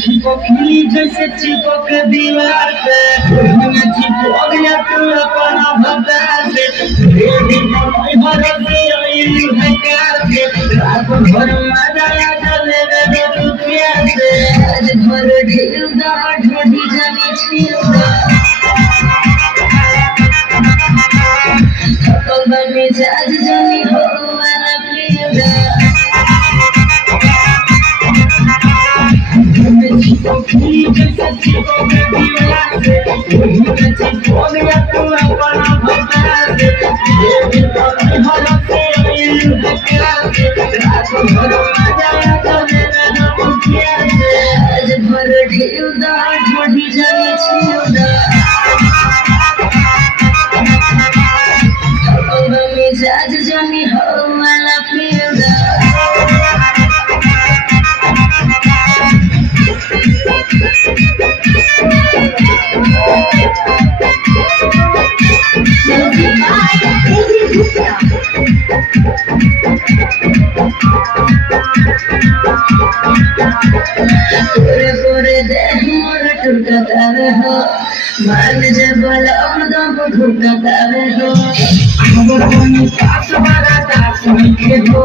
चिपकली जैसे चिपक दीवार पे चिपक गया तू अपना बता दे भर से रात भर मजा चले तू प्यासे आज भर ढेर ढोढ़ी जानी छिलदा बने आज जानी हो वाला प्रियदा चिपकली जैसे चिपक दीवार पे चिपक गया तू अपना बता दे भर से रात भर मजा चले तू प्यासे आज भर ढेर ढोढ़ी जानी छिलदा आज जानी हो वाला प्रियदा पूरे देह मोर टूटतावे हो मान जे बलम दम घुटतावे हो हमर कोनी पास बड़ा दास के हो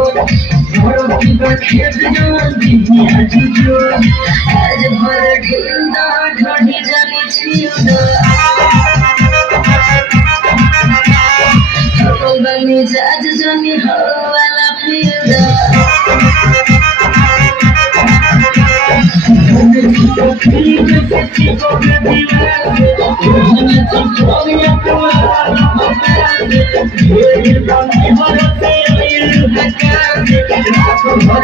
मोरो की खेत जो दिया जुजो आज भर ढिंदा ढोढ़ी जानी छियो बनी आज जानी हो वाला प्रियदा चिपकली जैसे चिपक दीवार पे चिपक गया तू अपना बता दे भर से रात भर